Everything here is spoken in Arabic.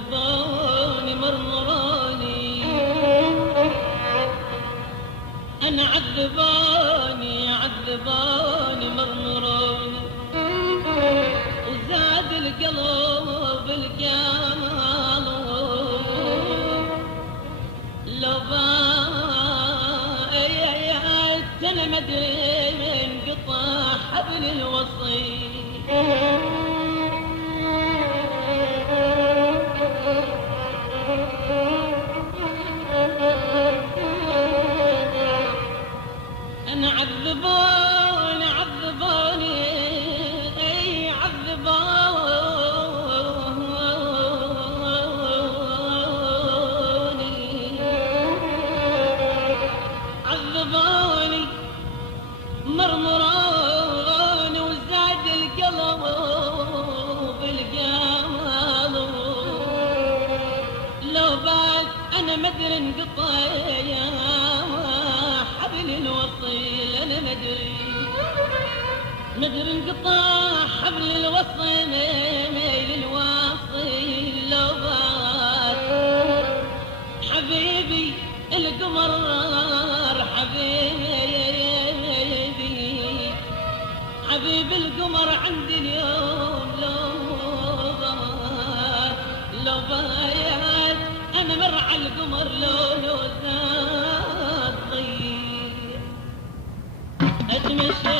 عذبوني مرمروني، أنا عذبوني مرمروني، وزاد القلب القلب لو بايت أنا مدري من قطع حبل الوصي. أنا عذبوني أي عذبوني مرمروني، وزاد القلب بالقلب لو بات أنا مدري انقطع حبل الوصي. أنا مدري انقطع حبل الوصي، ميل الوصي لو بات حبيبي القمر حبيبي القمر عندي اليوم لو بايت أنا مرعى القمر لو زاد ضيق. أتمشى